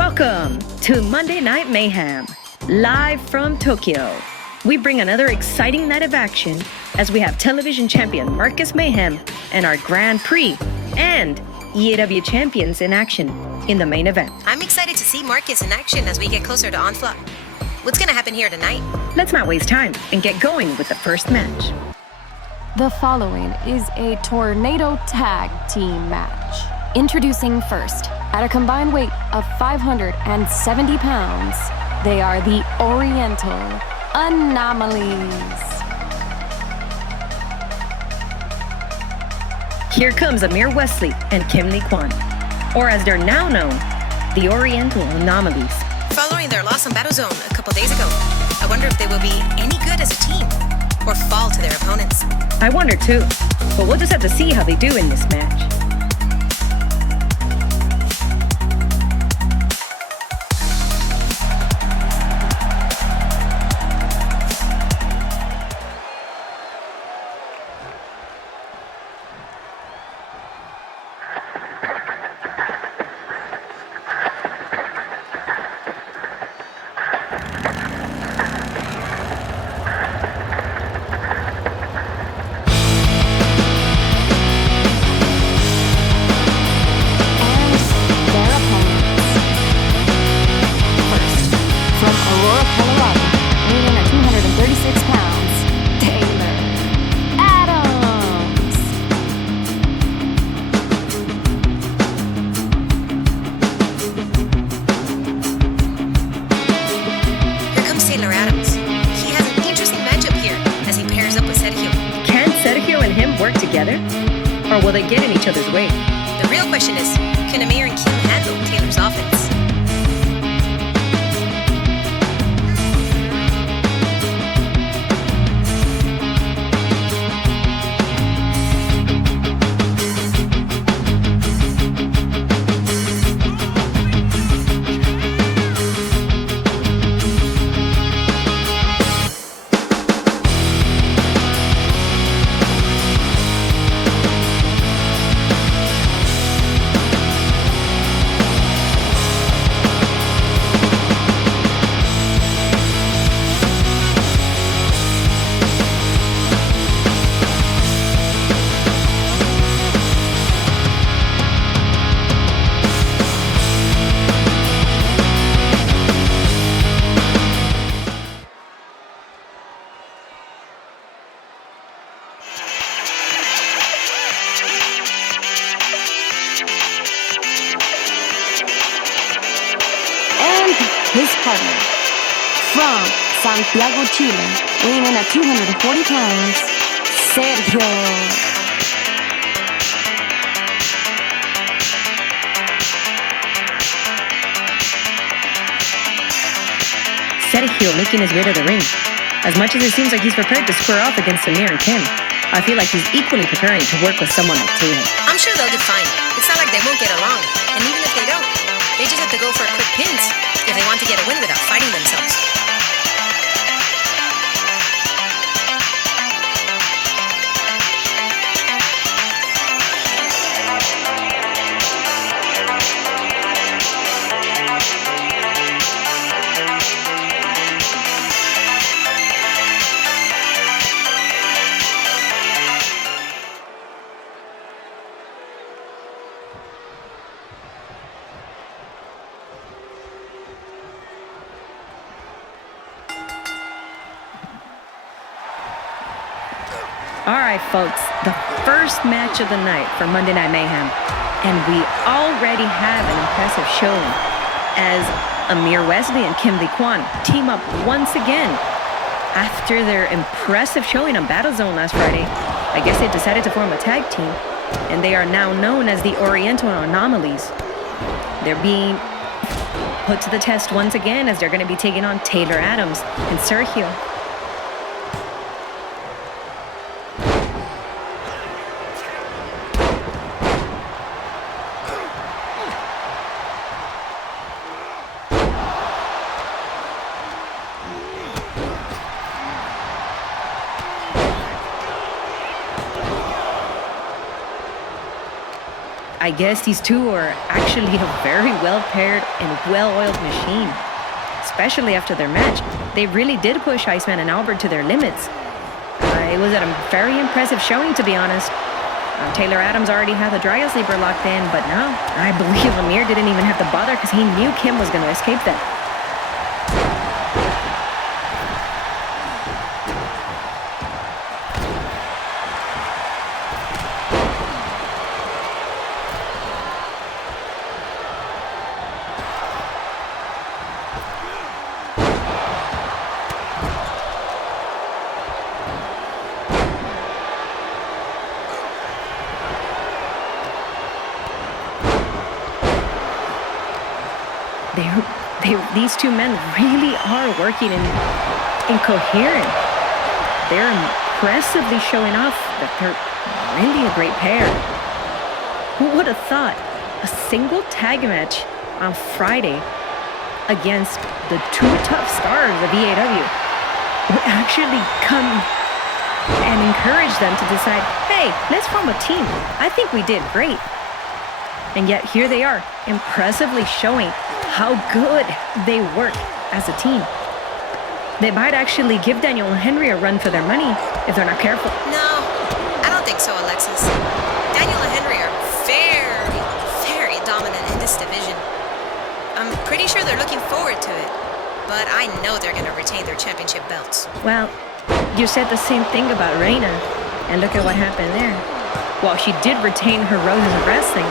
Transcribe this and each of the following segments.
Welcome to Monday Night Mayhem, live from Tokyo. We bring another exciting night of action as we have Television Champion Markis Mayhem and our Grand Prix and EAW champions in action in the main event. I'm excited to see Markis in action as we get closer to Onslaught. What's going to happen here tonight? Let's not waste time and get going with the first match. The following is a Tornado Tag Team match. Introducing first, at a combined weight of 570 pounds, they are the Oriental Anomalies. Here comes Amir Wesley and Kim Lee Kwan, or as they're now known, the Oriental Anomalies. Following their loss on Battlezone a couple days ago, I wonder if they will be any good as a team or fall to their opponents. I wonder too, but we'll just have to see how they do in this match. Work together? Or will they get in each other's way? The real question is, can Amir and Kim handle Taylor's offense? His partner, from Santiago, Chile, weighing in at 240 pounds, Sergio. Sergio making his way to the ring. As much as it seems like he's prepared to square off against Amir and Kim, I feel like he's equally preparing to work with someone like Taylor. I'm sure they'll do fine. It's not like they won't get along. And even if they don't, they just have to go for quick pins if they want to get a win without fighting themselves. All right, folks, the first match of the night for Monday Night Mayhem. And we already have an impressive showing as Amir Wesley and Kim Lee Kwan team up once again. After their impressive showing on Battlezone last Friday, I guess they decided to form a tag team, and they are now known as the Oriental Anomalies. They're being put to the test once again as they're going to be taking on Taylor Adams and Sergio. I I guess these two are actually a very well-paired and well-oiled machine. Especially after their match, they really did push Iceman and Albert to their limits. It was a very impressive showing, to be honest. Taylor Adams already had the dryer sleeper locked in, but no, I believe Amir didn't even have to bother because he knew Kim was going to escape that. These two men really are working in coherent. They're impressively showing off that they're really a great pair. Who would have thought a single tag match on Friday against the two tough stars of EAW would actually come and encourage them to decide, hey, let's form a team. I think we did great. And yet here they are, impressively showing how good they work as a team. They might actually give Daniel and Henry a run for their money if they're not careful. No, I don't think so, Alexis. Daniel and Henry are very, very dominant in this division. I'm pretty sure they're looking forward to it, but I know they're going to retain their championship belts. Well, you said the same thing about Reina, and look at what happened there. While she did retain her roses of wrestling,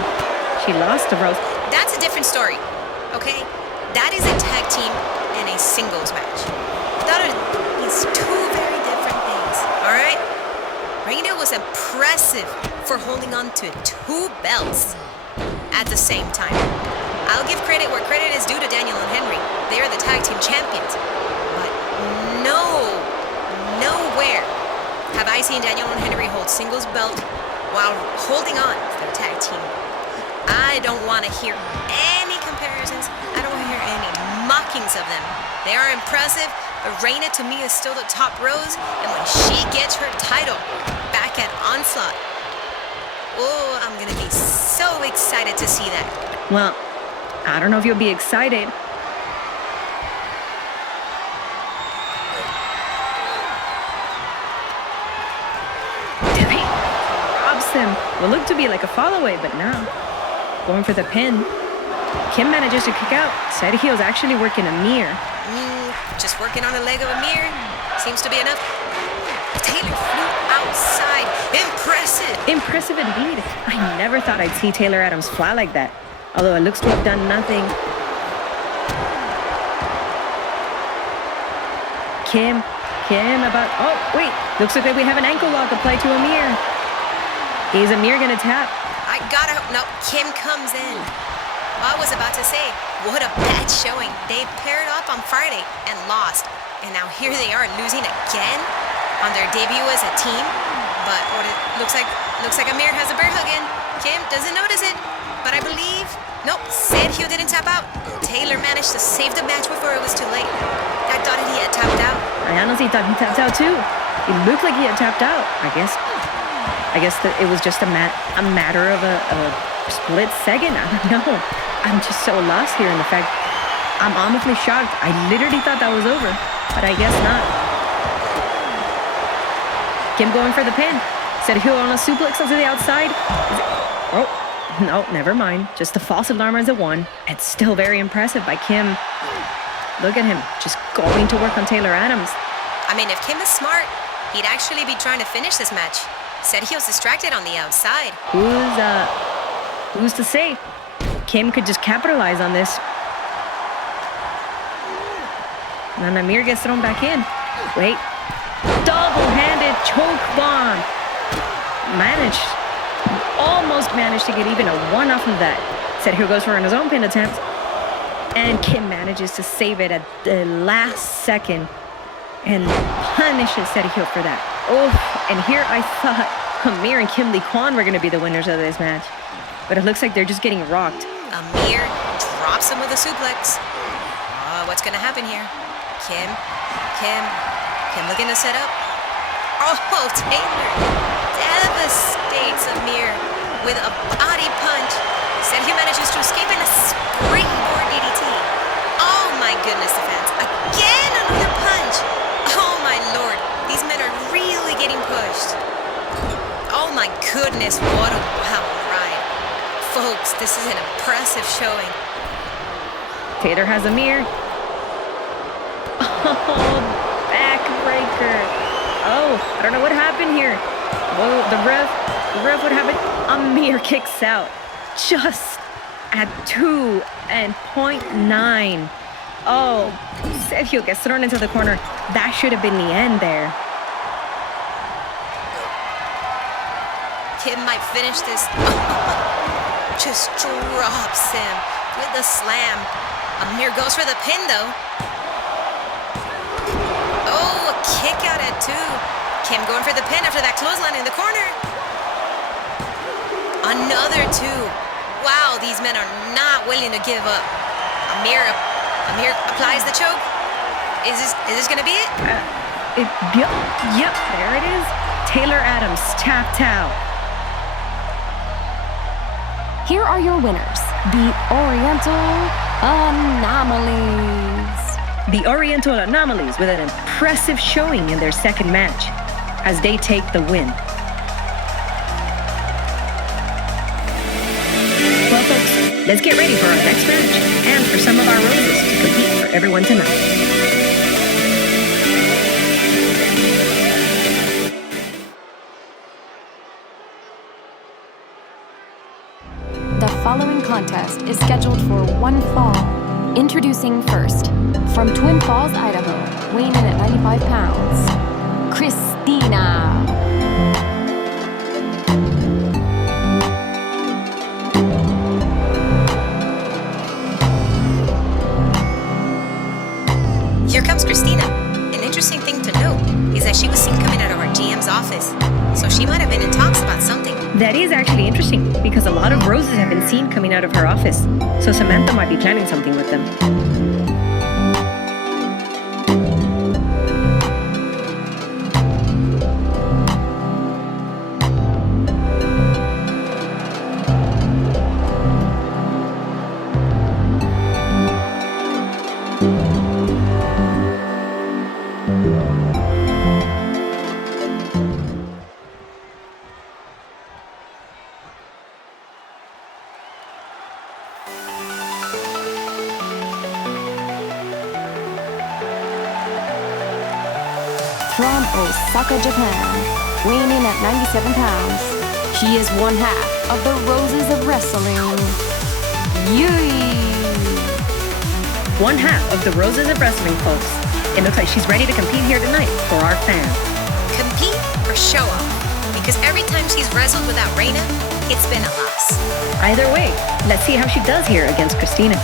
she lost the rose. That's a different story. Okay, that is a tag team and a singles match. That are these two very different things, all right? Reina was impressive for holding on to two belts at the same time. I'll give credit where credit is due to Daniel and Henry. They are the tag team champions. But nowhere have I seen Daniel and Henry hold singles belt while holding on to their tag team. I don't want to hear any comparisons. I don't want to hear any mockings of them. They are impressive, but Reina to me is still the top rose, and when she gets her title back at Onslaught, oh, I'm going to be so excited to see that. Well, I don't know if you'll be excited. Debbie robs them. What looked to be like a fall-away, but no. Going for the pin. Kim manages to kick out. Sergio's actually working Amir. Just working on the leg of Amir. Seems to be enough. Taylor flew outside. Impressive. Impressive indeed. I never thought I'd see Taylor Adams fly like that. Although it looks to have done nothing. Kim about... Oh, wait. Looks like we have an ankle lock applied to Amir. Is Amir going to tap? I gotta... No, Kim comes in. I was about to say, what a bad showing. They paired up on Friday and lost. And now here they are losing again on their debut as a team. But what it looks like Amir has a bear hug in. Kim doesn't notice it. But I believe... Nope, Sergio didn't tap out. Taylor managed to save the match before it was too late. I thought he had tapped out. I honestly thought he tapped out too. It looked like he had tapped out. I guess that it was just a matter of a split second. I don't know. I'm just so lost here in the fact I'm honestly shocked. I literally thought that was over, but I guess not. Kim going for the pin. Sergio on a suplex onto the outside. Oh, no, never mind. Just the false alarm as a one. It's still very impressive by Kim. Look at him, just going to work on Taylor Adams. I mean, if Kim is smart, he'd actually be trying to finish this match. Sergio's distracted on the outside. Who's to say? Kim could just capitalize on this. And Amir gets thrown back in. Wait. Double-handed choke bomb. Almost managed to get even a one off of that. Sergio goes for his own pin attempt. And Kim manages to save it at the last second and punishes Sergio for that. Oh, and here I thought Amir and Kim Lee Kwan were going to be the winners of this match. But it looks like they're just getting rocked. Amir drops him with a suplex. What's going to happen here? Kim looking to set up. Oh, Taylor devastates Amir with a body punch. Sergio manages to escape in a springboard DDT. Oh my goodness, the fans. Again, another punch. Oh my lord, these men are really getting pushed. Oh my goodness, what a wow ride. Folks, this is an impressive showing. Taylor has a mirror. Oh, backbreaker. Oh, I don't know what happened here. Whoa, the ref, what happened? Amir kicks out just at 2 and 0.9. Oh, Sergio gets thrown into the corner. That should have been the end there. Kim might finish this. Just drops him with the slam. Amir goes for the pin though. Oh, a kick out at 2. Kim going for the pin after that clothesline in the corner. Another 2. Wow, these men are not willing to give up. Amir applies the choke. Is this gonna be it? Yep, there it is. Taylor Adams, tapped out. Here are your winners, the Oriental Anomalies. The Oriental Anomalies with an impressive showing in their second match as they take the win. Well, folks, let's get ready for our next match and for some of our roses to compete for everyone tonight. The following contest is scheduled for one fall. Introducing first, from Twin Falls, Idaho, weighing in at 95 pounds, Christina. Here comes Christina. An interesting thing to note is that she was seen coming out of our GM's office. So she might have been in talks about something. That is actually interesting because a lot of roses have been seen coming out of her office. So Samantha might be planning something with them. From Osaka, Japan, weighing in at 97 pounds, she is one half of the Roses of Wrestling, Yui. One half of the Roses of Wrestling, folks. It looks like she's ready to compete here tonight for our fans. Compete or show off? Because every time she's wrestled without Reina, it's been a loss. Either way, let's see how she does here against Christina.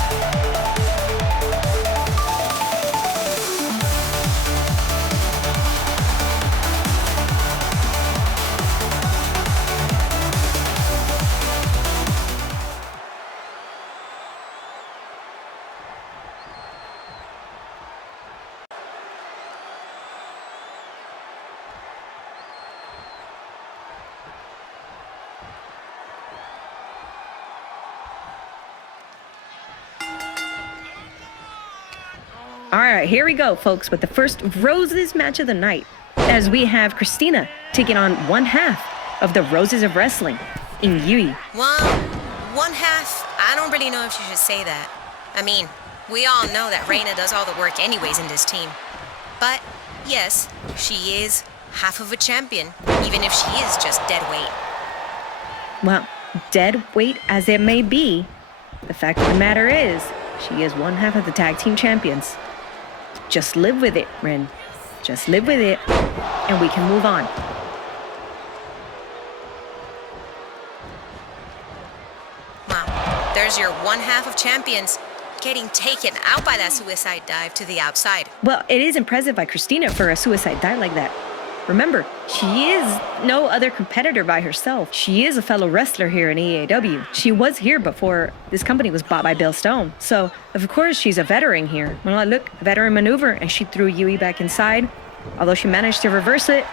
All right, here we go, folks, with the first Roses match of the night, as we have Christina taking on one half of the Roses of Wrestling in Yui. Well, one half, I don't really know if you should say that. I mean, we all know that Reina does all the work anyways in this team. But, yes, she is half of a champion, even if she is just dead weight. Well, dead weight as it may be, the fact of the matter is, she is one half of the tag team champions. Just live with it, Ren. Just live with it, and we can move on. Wow, there's your one half of champions getting taken out by that suicide dive to the outside. Well, it is impressive by Christina for a suicide dive like that. Remember, she is no other competitor by herself. She is a fellow wrestler here in EAW. She was here before this company was bought by Bill Stone. So, of course, she's a veteran here. Well, look, veteran maneuver, and she threw Yui back inside, although she managed to reverse it,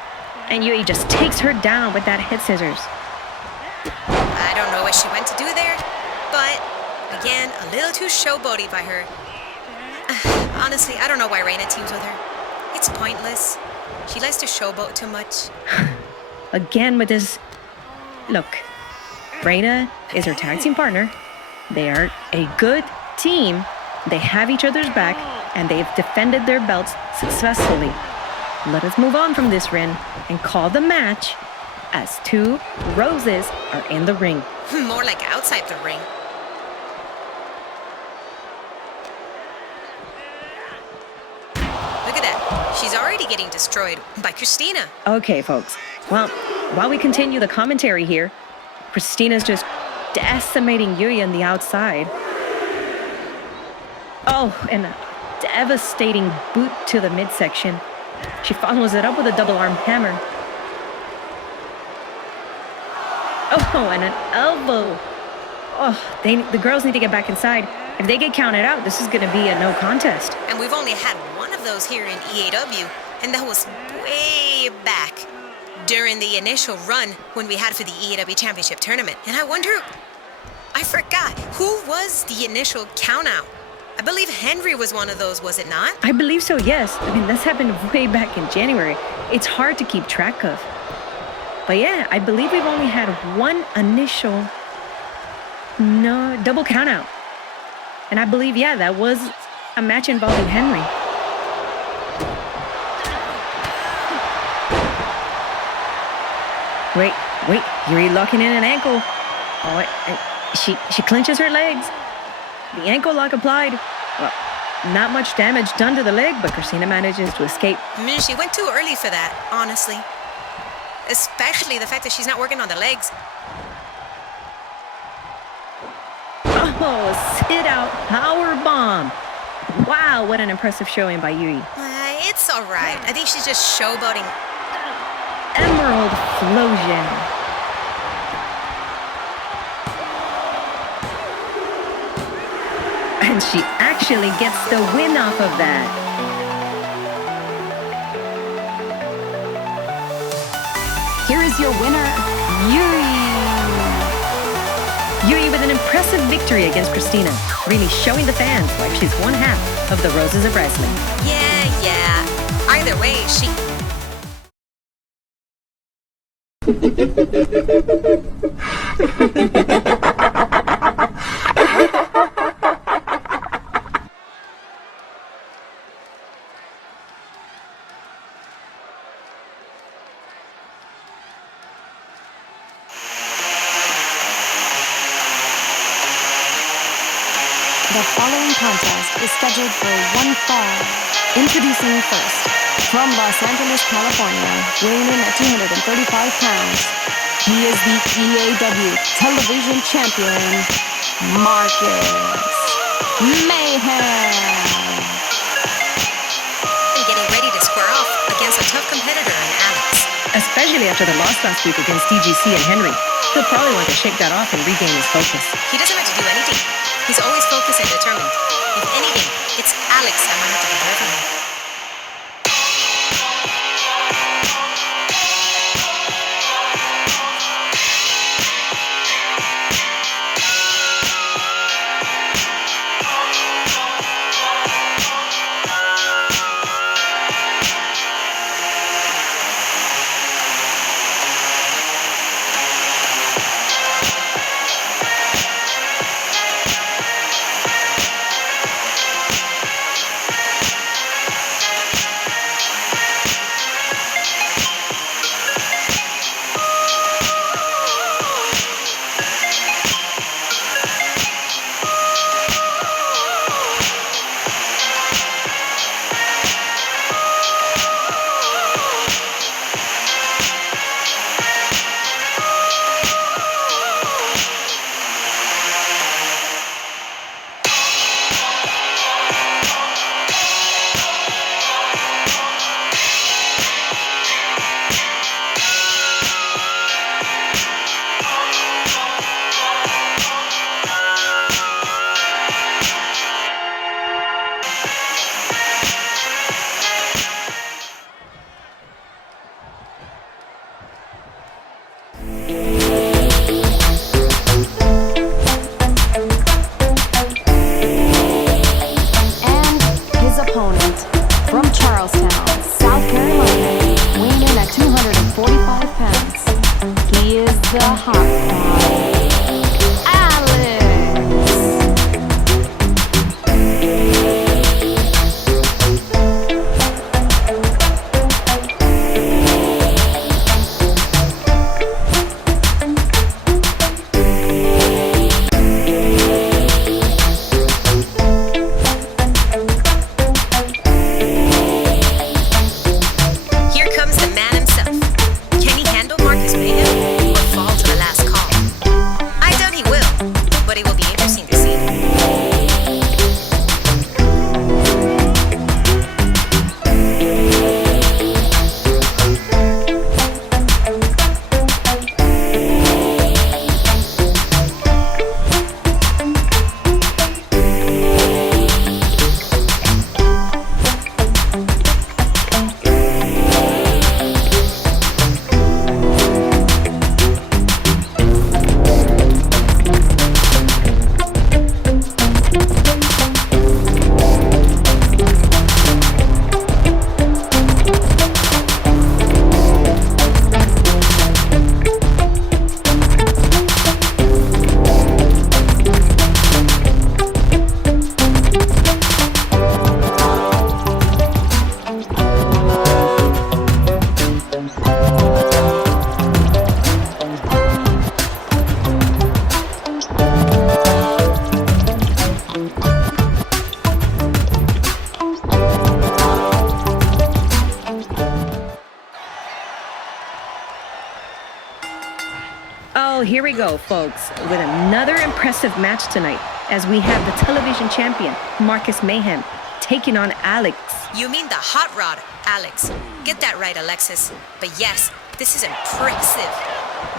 and Yui just takes her down with that head scissors. I what she went to do there, but again, a little too showboaty by her. Honestly, I don't know why Reina teams with her. It's pointless. She likes to showboat too much. Again with this. Look, Reina is her tag team partner. They are a good team. They have each other's back, and they've defended their belts successfully. Let us move on from this, Ren, and call the match as two roses are in the ring. More like outside the ring. Look at that. She's already getting destroyed by Christina. Okay, folks. Well, while we continue the commentary here, Christina's just decimating Yui on the outside. Oh, and a devastating boot to the midsection. She follows it up with a double arm hammer. Oh, and an elbow. Oh, the girls need to get back inside. If they get counted out, this is going to be a no contest. And we've only had one of those here in EAW, and that was way back during the initial run when we had for the EAW Championship Tournament. And I forgot, who was the initial countout? I believe Henry was one of those, was it not? I believe so, yes. I mean, this happened way back in January. It's hard to keep track of. But yeah, I believe we've only had one initial double countout. And I believe, yeah, that was a match involving Henry. Wait, Yuri locking in an ankle. Oh, she clinches her legs. The ankle lock applied. Well, not much damage done to the leg, but Christina manages to escape. She went too early for that, honestly. Especially the fact that she's not working on the legs. Oh, sit out power bomb. Wow, what an impressive showing by Yui. It's all right. I think she's just showboating. Emerald Flosion. And she actually gets the win off of that. Here is your winner, Yuri. Yuri with an impressive victory against Christina, really showing the fans why she's one half of the Roses of Wrestling. Yeah. Either way, she... The following contest is scheduled for one fall. Introducing first, from Los Angeles, California, weighing in at 235 pounds, he is the EAW Television Champion Markis Mayhem. And getting ready to square off against a tough competitor in Alex. Especially after the loss last week against DGC and Henry. He'll probably want to shake that off and regain his focus. He doesn't have to do anything. He's always focused and determined. If anything, it's Alex that might have to be better for him. top by Alex. Here comes the man himself. Can he handle Markis Mayhem or fall to the last call? I doubt he will, but it will be interesting to see. Oh, here we go, folks, with another impressive match tonight as we have the television champion, Markis Mayhem, taking on Alex. You mean the hot rod, Alex. Get that right, Alexis. But yes, this is impressive.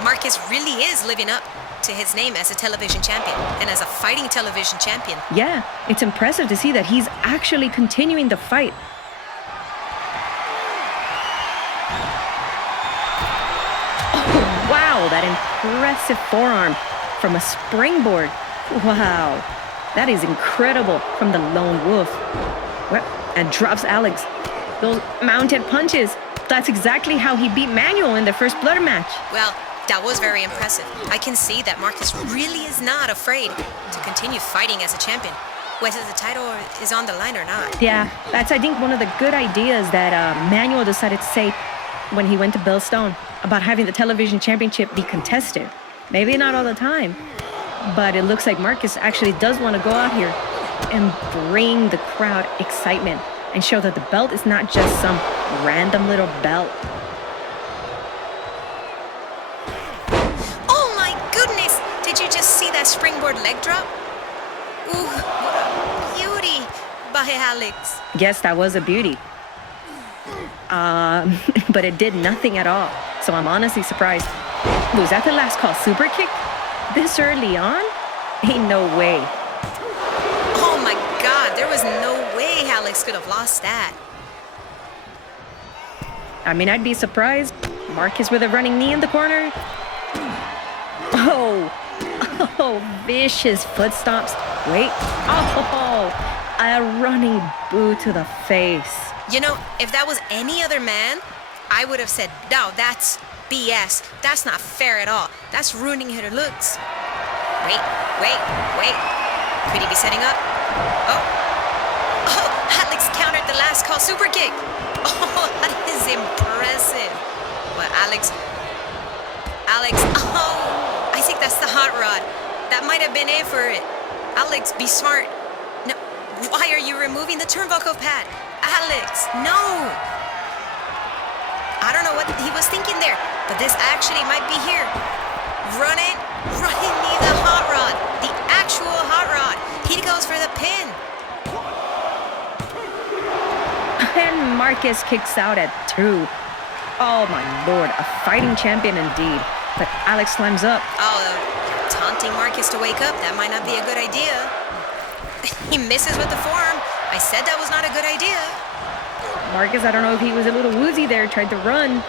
Markis really is living up to his name as a television champion and as a fighting television champion. Yeah, it's impressive to see that he's actually continuing the fight. Oh, wow, that impressive forearm from a springboard. Wow, that is incredible from the lone wolf. Well, and drops Alex. Those mounted punches. That's exactly how he beat Manuel in the first blood match. Well, that was very impressive. I can see that Markis really is not afraid to continue fighting as a champion, whether the title is on the line or not. Yeah, that's, I think, one of the good ideas that Manuel decided to say when he went to Bill Stone about having the television championship be contested. Maybe not all the time, but it looks like Markis actually does want to go out here and bring the crowd excitement and show that the belt is not just some random little belt. Oh my goodness! Did you just see that springboard leg drop? Ooh, what a beauty by Alex. Yes, that was a beauty. But it did nothing at all. So I'm honestly surprised. Was that the last call super kick? This early on? Ain't no way. Oh my God, there was no way Alex could have lost that. I mean, I'd be surprised. Markis with a running knee in the corner. Oh, vicious foot stomps. Wait. Oh, a running boot to the face. You know, if that was any other man, I would have said, no, that's BS. That's not fair at all. That's ruining her looks. Wait. Could he be setting up? Oh, Alex countered the last call super kick. Oh, that is impressive. But Alex, oh, I think that's the hot rod. That might have been it for it. Alex, be smart. No, why are you removing the turnbuckle pad? Alex, no. I don't know what he was thinking there, but this actually might be here. Running me the hot rod, the actual hot rod. He goes for the pin. And Markis kicks out at 2. Oh my lord, a fighting champion indeed. But Alex climbs up. Oh, taunting Markis to wake up, that might not be a good idea. He misses with the forearm. I said that was not a good idea. Markis, I don't know if he was a little woozy there, tried to run.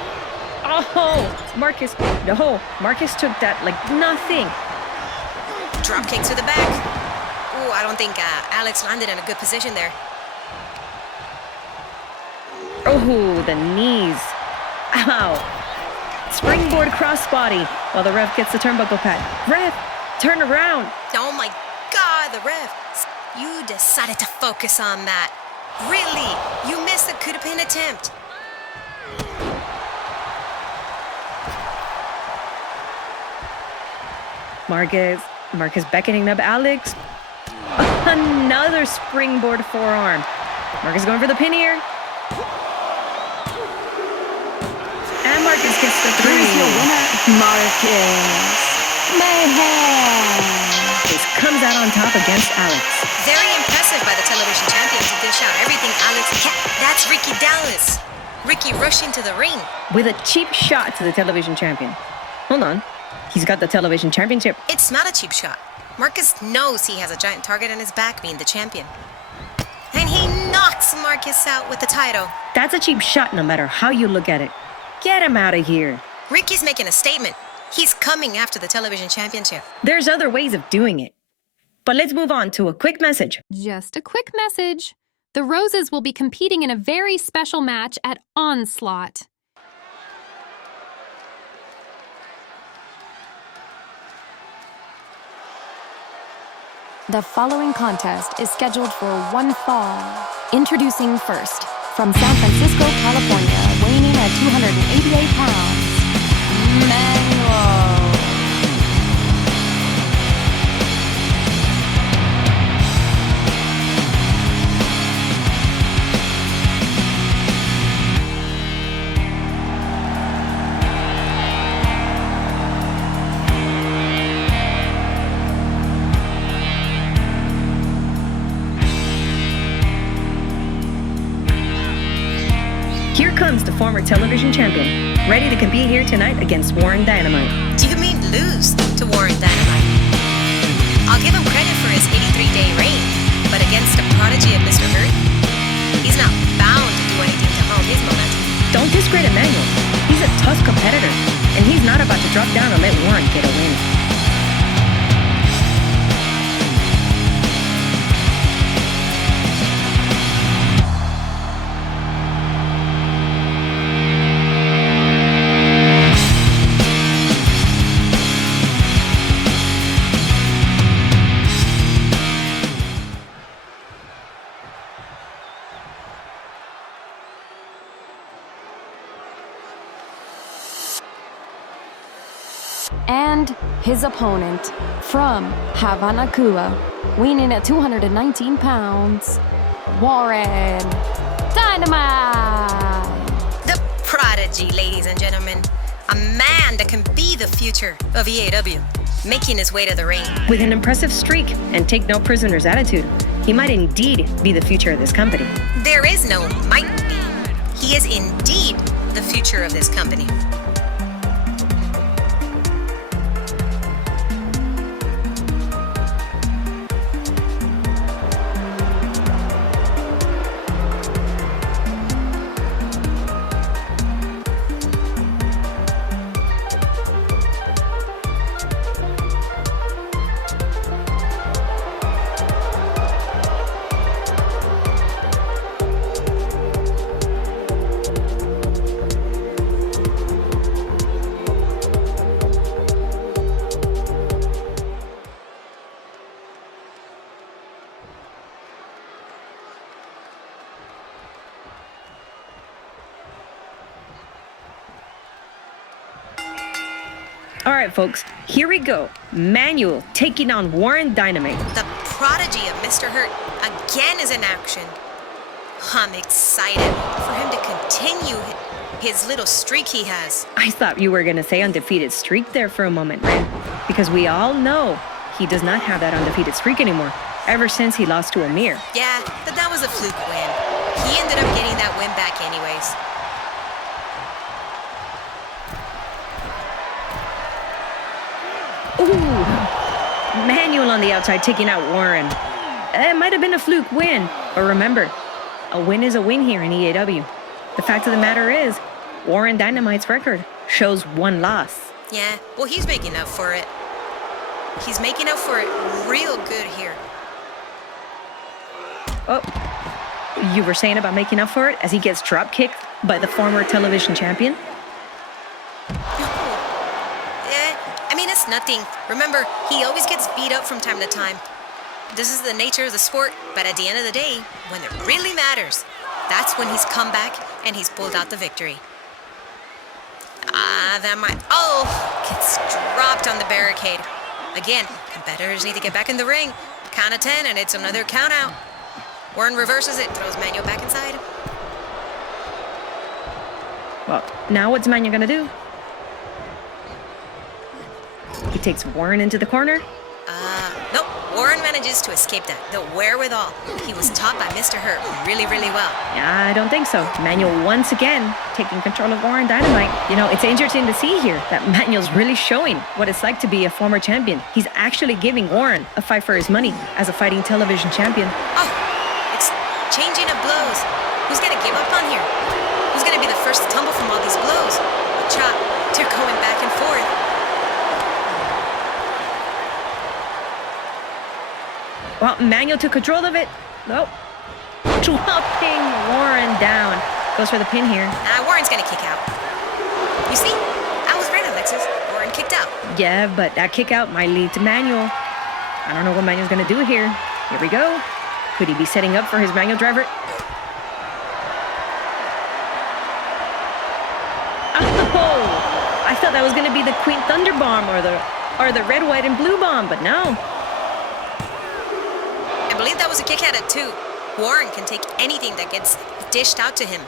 Oh, Markis took that like nothing. Drop kick to the back. Ooh, I don't think Alex landed in a good position there. Oh, the knees. Ow. Springboard crossbody while the ref gets the turnbuckle pad. Ref, turn around. Oh my God, the ref. You decided to focus on that. Really? You missed the could have been attempt. Marcus beckoning up Alex. Another springboard forearm. Marcus going for the pin here. And Marcus gets the three. Here's your winner, Markis Mayhem. This comes out on top against Alex. Very impressive by the television champion to dish out everything Alex can. That's Ricky Dallas. Ricky rushing to the ring. With a cheap shot to the television champion. Hold on. He's got the television championship. It's not a cheap shot. Marcus knows he has a giant target on his back being the champion. And he knocks Marcus out with the title. That's a cheap shot no matter how you look at it. Get him out of here. Ricky's making a statement. He's coming after the television championship. There's other ways of doing it. But let's move on to a quick message. Just a quick message. The Roses will be competing in a very special match at Onslaught. The following contest is scheduled for one fall. Introducing first, from San Francisco, California, weighing in at 288 pounds, Manuel. Here comes the former television champion, ready to compete here tonight against Warren Dynamite. Do you mean lose to Warren Dynamite? I'll give him credit for his 83-day reign, but against the prodigy of Mr. Hurt, he's not bound to do anything to harm his momentum. Don't discredit Manuel. He's a tough competitor, and he's not about to drop down and let Warren get a win. And his opponent, from Havana, Cuba, weighing in at 219 pounds, Warren Dynamite. The prodigy, ladies and gentlemen. A man that can be the future of EAW, making his way to the ring. With an impressive streak and take no prisoners attitude, he might indeed be the future of this company. There is no might be. He is indeed the future of this company. All right, folks, here we go. Manuel taking on Warren Dynamite. The prodigy of Mr. Hurt again is in action. I'm excited for him to continue his little streak he has. I thought you were going to say undefeated streak there for a moment, Ren, because we all know he does not have that undefeated streak anymore, ever since he lost to Amir. Yeah, but that was a fluke win. He ended up getting that win back anyways. Ooh, Manuel on the outside taking out Warren. It might have been a fluke win, but remember, a win is a win here in EAW. The fact of the matter is, Warren Dynamite's record shows one loss. Yeah, well, he's making up for it. He's making up for it real good here. Oh, you were saying about making up for it as he gets drop kicked by the former television champion? It's nothing. Remember, he always gets beat up from time to time. This is the nature of the sport, but at the end of the day, when it really matters, that's when he's come back and he's pulled out the victory. Gets dropped on the barricade. Again, competitors need to get back in the ring. Count of 10 and it's another count out. Warren reverses it, throws Manuel back inside. Well, now what's Manuel gonna do? He takes Warren into the corner. Nope. Warren manages to escape that. The wherewithal. He was taught by Mr. Hurt really, really well. Yeah, I don't think so. Manuel once again taking control of Warren Dynamite. You know, it's interesting to see here that Manuel's really showing what it's like to be a former champion. He's actually giving Warren a fight for his money as a fighting television champion. Oh, it's changing of blows. Who's gonna give up on here? Who's gonna be the first to tumble from all these blows? A chop. They're going back and forth. Well, Manuel took control of it. Nope. Dropping Warren down. Goes for the pin here. Warren's gonna kick out. You see? I was right, Alexis. Warren kicked out. Yeah, but that kick out might lead to Manuel. I don't know what Manuel's gonna do here. Here we go. Could he be setting up for his Manuel driver? Oh! I thought that was gonna be the Queen Thunder Bomb or the red, white, and blue bomb, but no. I believe that was a kick out at 2. Warren can take anything that gets dished out to him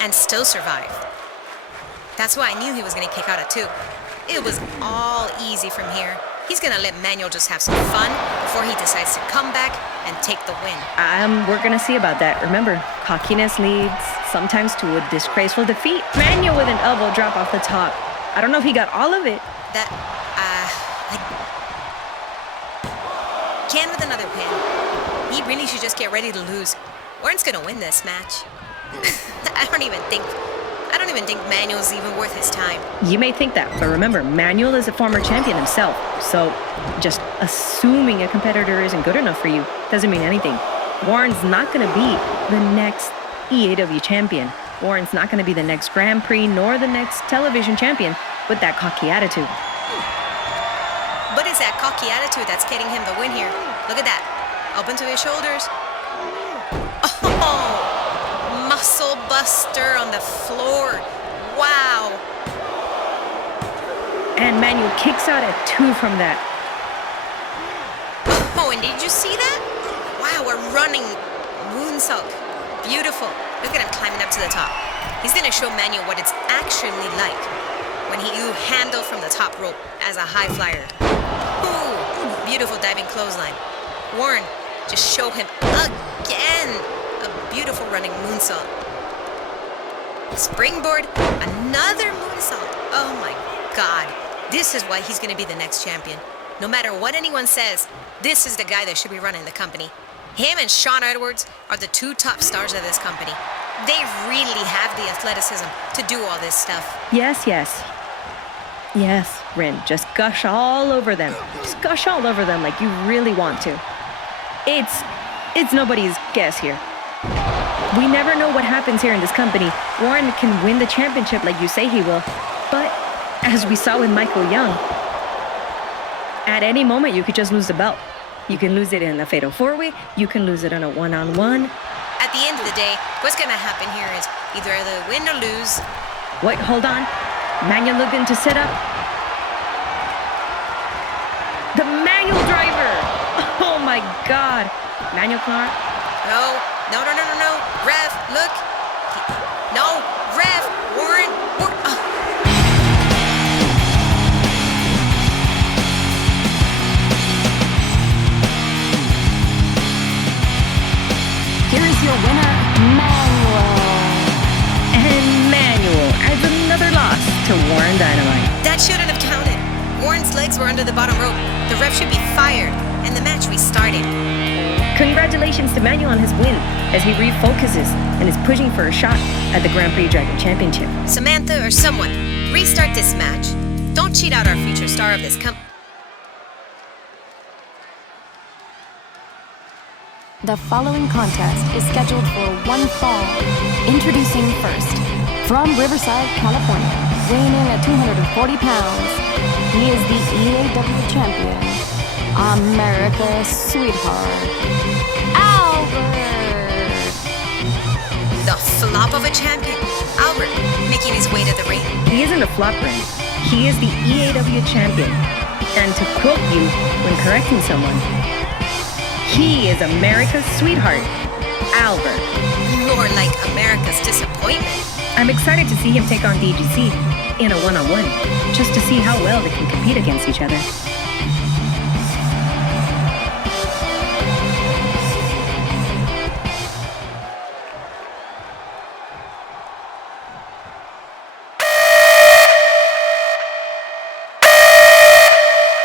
and still survive. That's why I knew he was going to kick out at 2. It was all easy from here. He's going to let Manuel just have some fun before he decides to come back and take the win. We're going to see about that. Remember, cockiness leads sometimes to a disgraceful defeat. Manuel with an elbow drop off the top. I don't know if he got all of it. Ken with another pin. He really should just get ready to lose. Warren's gonna win this match. I don't even think Manuel's even worth his time. You may think that, but remember, Manuel is a former champion himself. So just assuming a competitor isn't good enough for you doesn't mean anything. Warren's not gonna be the next EAW champion. Warren's not gonna be the next Grand Prix nor the next television champion with that cocky attitude. But it's that cocky attitude that's getting him the win here. Look at that. Up into his shoulders. Oh, muscle buster on the floor. Wow. And Manuel kicks out at 2 from that. Oh, and did you see that? Wow, a running moonsault. Beautiful. Look at him climbing up to the top. He's going to show Manuel what it's actually like when you handle from the top rope as a high flyer. Ooh, beautiful diving clothesline. Warren, just show him again a beautiful running moonsault. Springboard, another moonsault. Oh my God. This is why he's going to be the next champion. No matter what anyone says, this is the guy that should be running the company. Him and Shawn Edwards are the 2 top stars of this company. They really have the athleticism to do all this stuff. Yes, Rin, just gush all over them. Just gush all over them like you really want to. It's nobody's guess here. We never know what happens here in this company. Warren can win the championship like you say he will, but as we saw with Michael Young, at any moment you could just lose the belt. You can lose it in a fatal 4-way, you can lose it on a one-on-one. At the end of the day, what's going to happen here is either win or lose. Wait, hold on. Manuel looking to set up. The Manuel driver! Oh my God. Manuel car. No. Rev, look. No, Rev, Warren. Here is your winner, Manuel. And Manuel adds another loss to Warren Dynamite. That shouldn't have counted. Warren's legs were under the bottom rope. The ref should be fired, and the match restarted. Congratulations to Manuel on his win as he refocuses and is pushing for a shot at the Grand Prix Dragon Championship. Samantha or someone, restart this match. Don't cheat out our future star of this company. The following contest is scheduled for one fall. Introducing first, from Riverside, California, weighing in at 240 pounds, He is the EAW champion, America's sweetheart, Albert. The flop of a champion, Albert, making his way to the ring. He isn't a flop, Ren. He is the EAW champion. And to quote you when correcting someone, he is America's sweetheart, Albert. More like America's disappointment. I'm excited to see him take on DGC in a one-on-one, just to see how well they can compete against each other.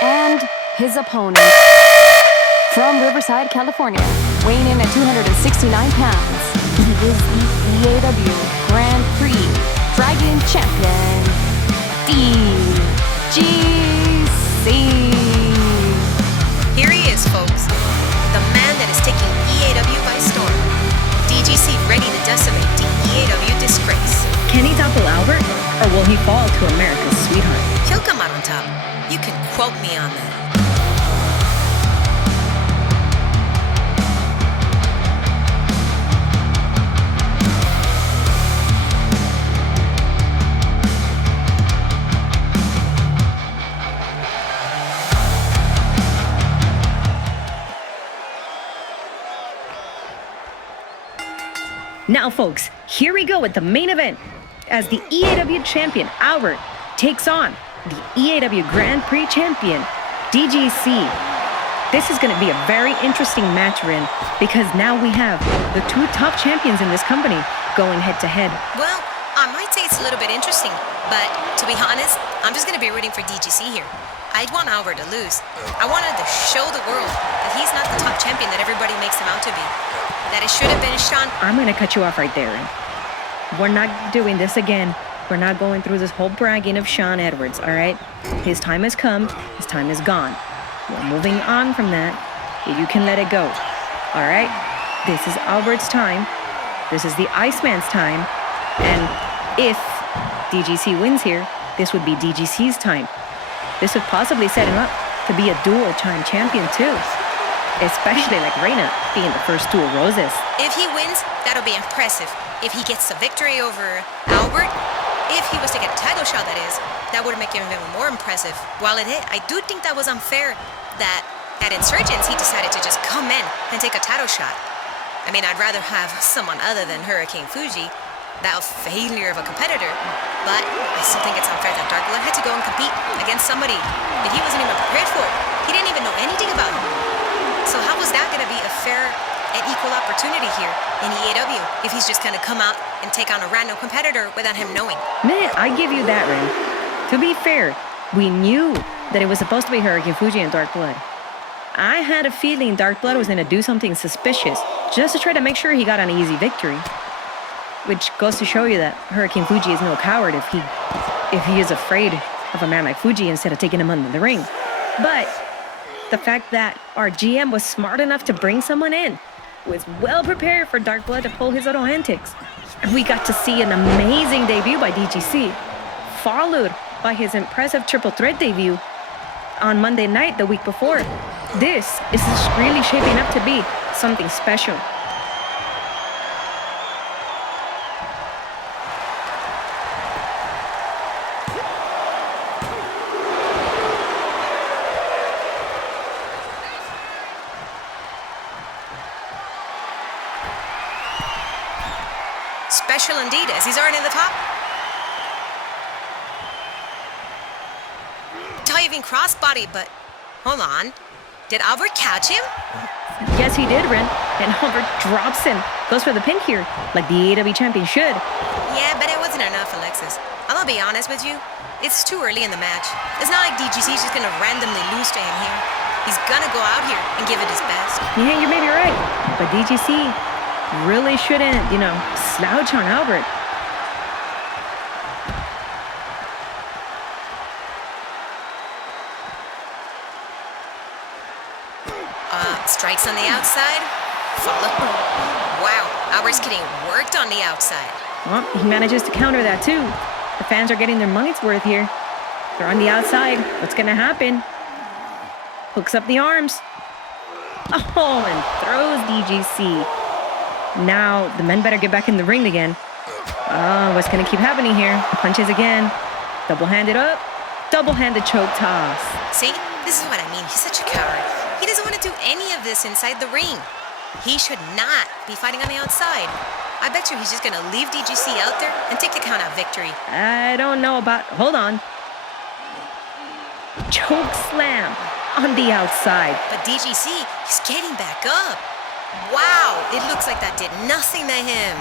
And his opponent, from Riverside, California, weighing in at 269 pounds, he is the EAW Grand Prix Dragon Champion, DGC. Here he is, folks. The man that is taking EAW by storm. DGC ready to decimate the EAW disgrace. Can he topple Albert, or will he fall to America's sweetheart? He'll come out on top. You can quote me on that. Now, folks, here we go with the main event as the EAW champion, Albert, takes on the EAW Grand Prix champion, DGC. This is going to be a very interesting match, Rin, because now we have the two top champions in this company going head-to-head. Well, I might say it's a little bit interesting, but to be honest, I'm just going to be rooting for DGC here. I'd want Albert to lose. I wanted to show the world that he's not the top champion that everybody makes him out to be. That it should have been Sean. I'm going to cut you off right there, Rin. We're not doing this again. We're not going through this whole bragging of Sean Edwards, all right? His time has come. His time is gone. We're moving on from that. You can let it go, all right? This is Albert's time. This is the Iceman's time. And if DGC wins here, this would be DGC's time. This would possibly set him up to be a dual-time champion, too. Especially like Reina being the first dual roses. If he wins, that'll be impressive. If he gets the victory over Albert, if he was to get a title shot, that is, that would make him even more impressive. While I do think that was unfair that at Insurgents he decided to just come in and take a title shot. I mean, I'd rather have someone other than Hurricane Fuji, that failure of a competitor, but I still think it's unfair that Dark Blood had to go and compete against somebody that he wasn't even prepared for. He didn't even know anything about him. So how was that going to be a fair and equal opportunity here in EAW if he's just going to come out and take on a random competitor without him knowing? Man, I give you that, Ren. To be fair, we knew that it was supposed to be Hurricane Fuji and Dark Blood. I had a feeling Dark Blood was going to do something suspicious just to try to make sure he got an easy victory. Which goes to show you that Hurricane Fuji is no coward if he is afraid of a man like Fuji instead of taking him under the ring. But the fact that our GM was smart enough to bring someone in, was well prepared for Dark Blood to pull his little antics. And we got to see an amazing debut by DGC, followed by his impressive triple threat debut on Monday night the week before. This is really shaping up to be something special. Special indeed, as he's already in the top. Diving crossbody, but hold on. Did Albert catch him? Yes, he did, Ren. And Albert drops him. Goes for the pin here, like the AEW champion should. Yeah, but it wasn't enough, Alexis. I'm gonna be honest with you. It's too early in the match. It's not like DGC's just gonna randomly lose to him here. He's gonna go out here and give it his best. Yeah, you may be right. But DGC really shouldn't, slouch on Albert. Strikes on the outside. Follow. Wow, Albert's getting worked on the outside. Well, he manages to counter that too. The fans are getting their money's worth here. They're on the outside. What's going to happen? Hooks up the arms. Oh, and throws DGC. Now, the men better get back in the ring again. Oh, what's going to keep happening here? Punches again. Double-handed up. Double-handed choke toss. See, this is what I mean. He's such a coward. He doesn't want to do any of this inside the ring. He should not be fighting on the outside. I bet you he's just going to leave DGC out there and take the count-out victory. I don't know about... Hold on. Choke slam on the outside. But DGC, he's getting back up. Wow, it looks like that did nothing to him.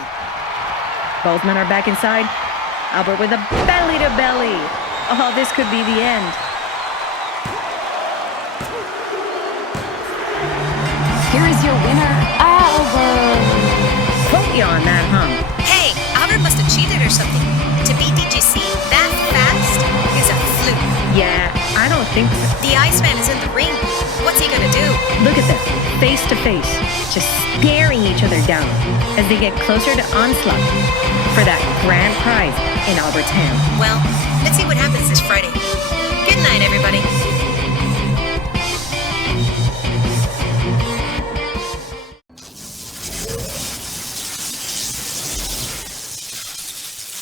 Both men are back inside. Albert with a belly-to-belly. Oh, this could be the end. Here is your winner, Albert. Quote you on that, huh? Hey, Albert must have cheated or something. To beat DGC that fast is a fluke. Yeah, I don't think so. The Iceman is in the ring. What's he gonna do? Look at them, face to face, just staring each other down as they get closer to onslaught for that grand prize in Albert's hand. Well, let's see what